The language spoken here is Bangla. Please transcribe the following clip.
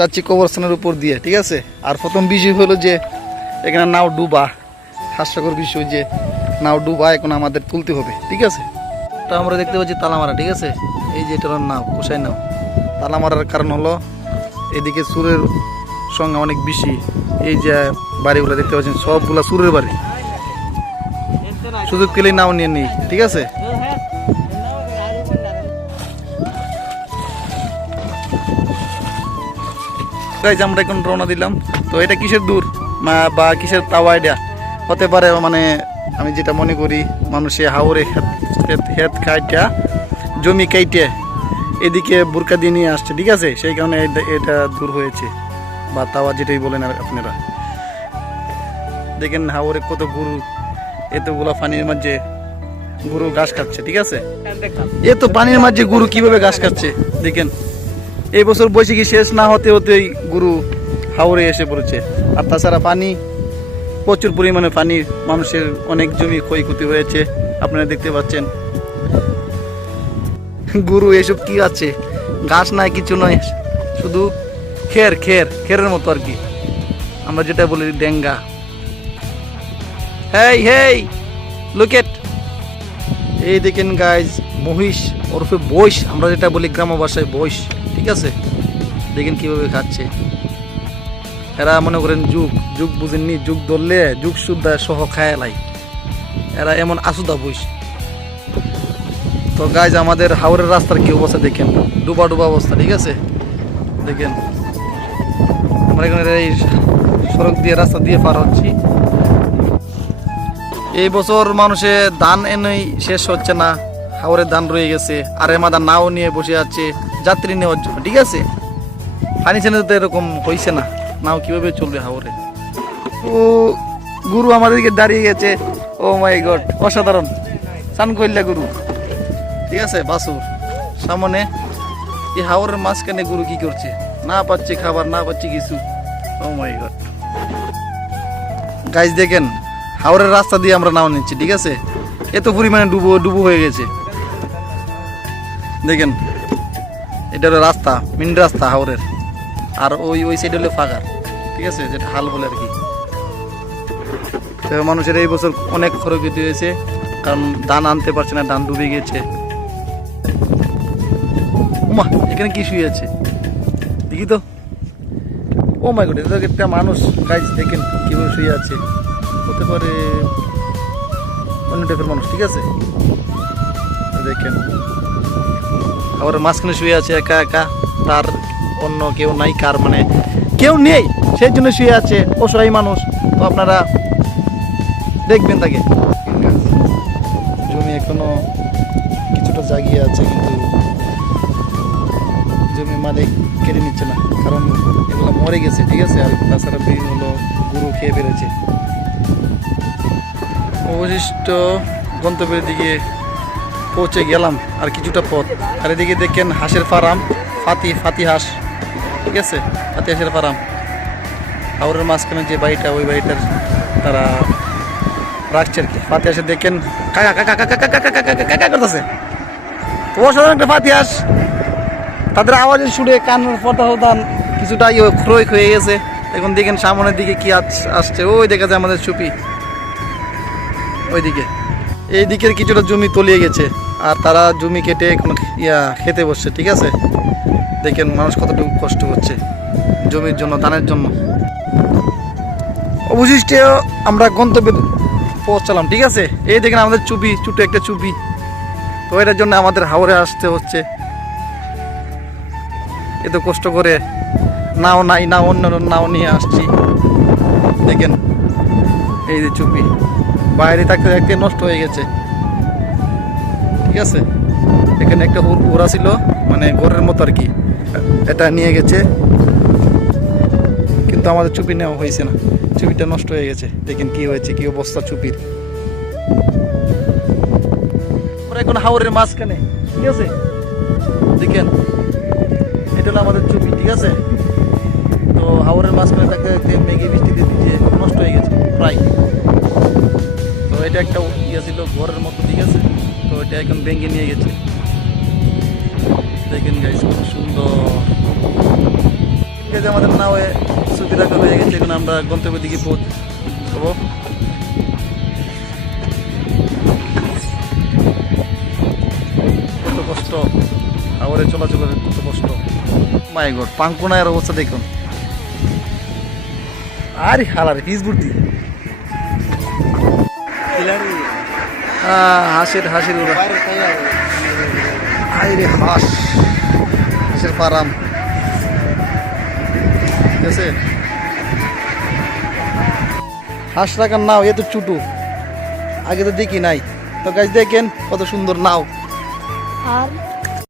যাচ্ছি কবরস্থানের উপর দিয়ে, ঠিক আছে। আর প্রথম বিষয় হলো যে এখানে নাও ডুবা, হাস্যকর বিষয় যে নাও ডুবা এখন আমাদের তুলতে হবে, ঠিক আছে। তা আমরা দেখতে পাচ্ছি তালামারা, ঠিক আছে। এই যে এটার নাও কোষাই নাও। তালামারার কারণ হলো এদিকে সুরের সংখ্যা অনেক বেশি। এই যে বাড়িগুলো দেখতে পাচ্ছেন সবগুলা সুরের বাড়ি, সুযোগ পেলেই নাও নিয়ে নিই, ঠিক আছে। গাইজ আমরা এখন রওনা দিলাম। তো এটা কিসের দূর বা কিসের তাওয়া এটা হতে পারে, মানে আমি যেটা মনে করি মানুষে হাওরে হেত খাইটা জমি কাইটে এদিকে বোরকা দিয়ে নিয়ে আসছে, ঠিক আছে। সেই কারণে এটা দূর হয়েছে, বা তাওয়া যেটাই বলেন আর আপনারা। দেখেন হাওরে কত গরু, এতগুলা পানির মাঝে গরু ঘাস খাচ্ছে, ঠিক আছে। এ তো পানির মাঝে গরু কিভাবে ঘাস খাচ্ছে দেখেন। এই বছর বৈশাখী শেষ না হতে হতেই গরু হাওরে এসে পড়েছে। আর তাছাড়া পানি, প্রচুর পরিমাণে পানি, মানুষের অনেক জমি ক্ষয়ক্ষতি হয়েছে, আপনারা দেখতে পাচ্ছেন। গরু এসব কি আছে, ঘাস নাই, কিছু নয়, শুধু খেরের মতো আর কি, আমরা যেটা বলি ডেঙ্গা। হেই লুক এট, এই দেখেন গাইজ মহিষ ওরফে বৈশ, আমরা যেটা বলি গ্রাম্য ভাষায় বৈশ, ঠিক আছে। দেখেন কিভাবে খাচ্ছে। এরা মনে করেন যুগ বুঝেননি, যুগ ধরলে যুগ সুদ্ধা সহ খায় লাই, এরা এমন আসুদা বৈশ। তো গাইজ আমাদের হাওরের রাস্তার কি অবস্থা দেখেন, ডুবা অবস্থা, ঠিক আছে। দেখেন আমরা এখানে এই সড়ক দিয়ে রাস্তা দিয়ে পার হচ্ছি। এই বছর মানুষে ধান এনেই শেষ হচ্ছে না, হাওরে ধান রয়ে গেছে। আর এমাদা নাও নিয়ে বসে আছে যাত্রী নেওয়ার জন্য, ঠিক আছে। পানি ছেনে তো এরকম হয়েছে না, নাও কিভাবে চলবে হাওরে। ও গুরু আমাদেরকে দাঁড়িয়ে গেছে, ও মাই গড, অসাধারণ চান করলে গুরু, ঠিক আছে। বাসুর সামনে এই হাওরের মাঝখানে গুরু কি করছে, না পাচ্ছে খাবার, না পাচ্ছে কিছু। ও মাই গড গাইজ দেখেন হাওরের রাস্তা দিয়ে আমরা নাও নিচ্ছি, ঠিক আছে। এত পরিমাণে ডুবো হয়ে গেছে। দেখেন এটা হলো রাস্তা, মেন রাস্তা হাওরের। আর ওই সাইড হলো ফাঁকার, ঠিক আছে, যেটা হাল বলে আর কি। তো মানুষের এই বছর অনেক ক্ষয়ক্ষতি হয়েছে, কারণ ধান আনতে পারছে না, ধান ডুবে গেছে। ওমা এখানে কি শুয়ে আছে দেখি তো। ও মাই গড, এটা একটা মানুষ গাইজ, দেখেন কিভাবে শুয়ে আছে। হতে পারে অন্য টাইপের মানুষ, ঠিক আছে। দেখেন আবার মাঝখানে শুয়ে আছে একা একা, তার অন্য কেউ নাই, কার মানে কেউ নেই, সেই জন্য শুয়ে আছে, অসহায় মানুষ। তো আপনারা দেখবেন তাকে। জমি এখনো কিছুটা জাগিয়ে আছে, কিন্তু জমি মালিক কেটে নিচ্ছে না, কারণ এগুলো মরে গেছে, ঠিক আছে। আর তাছাড়া হলো গরু খেয়ে বেড়েছে। অবশিষ্ট গন্তব্যের দিকে পৌঁছে গেলাম, আর কিছুটা পথ। আর এদিকে দেখেন হাঁসের ফার্ম, ফাতি হাঁস, ঠিক আছে, ফাতি হাঁসের ফার্ম। হাওরের মাঝখানে যে বাড়িটা, ওই বাড়িটার তারা রাখছে আর কি। ফাতি হাঁসে দেখেন কাকা করতেছে। তো অসাধারণ একটা ফাতি হাঁস, তাদের আওয়াজে শুনে কানের ফটাফটান কিছুটা ক্রয় হয়ে গেছে। এখন দেখেন সামনের দিকে কি আসছে, ওই দেখা যায় আমাদের চুপি ওইদিকে। এই দিকের কিছুটা জমি তলিয়ে গেছে, আর তারা জমি কেটে এখন খেতে বসছে, ঠিক আছে। দেখেন মানুষ কতটুকু কষ্ট করছে জমির জন্য, ধানের জন্য। অবশিষ্ট আমরা গন্তব্যে পৌঁছালাম, ঠিক আছে। এই দেখেন আমাদের চুপি, ছোট একটা চুপি। তো এটার জন্য আমাদের হাওরে আসতে হচ্ছে, এত কষ্ট করে। নাও নাই, না অন্য নাও নিয়ে আসছি। দেখেন এই যে চুপি বাইরে থাকতে থাকতে নষ্ট হয়ে গেছে, ঠিক আছে। এখানে একটা ওরা ছিল, মানে ঘরের মতো আর কি, এটা নিয়ে গেছে, কিন্তু আমাদের চুপি নেওয়া হয়েছে না, চুপিটা নষ্ট হয়ে গেছে। দেখেন কি হয়েছে, কি অবস্থা চুপির। আমরা এখন হাওরের মাঝখানে, ঠিক আছে। দেখেন এটা হলো আমাদের চুপি, ঠিক আছে। তো হাওরের মাঝখানে থাকতে থাকতে মেঘে বৃষ্টিতে ভিজে নষ্ট হয়ে গেছে প্রায়। তো এটা একটা ছিল ঘরের মতো, ঠিক আছে। তো এটা এখন ভেঙে নিয়ে গেছে। দেখেন গাইস কত সুন্দর। এই যে আমাদের নাওয়ে ছবি রাখা হয়ে গেছে, এখন আমরা গন্তব্যের দিকে পৌঁছবো। কত কষ্ট, আবারে চলাচলের কত কষ্ট। মাই গড, পাঙ্কুনায়ের অবস্থা দেখুন। আরে হালারে পিস বুদ্ধি, হাসির উড়া, আরে হাঁসের ফার্ম, ঠিক আছে। হাঁস রাখার নাও এত ছোটো, আগে তো দেখি নাই। তো গাছ দেখেন কত সুন্দর নাও। আর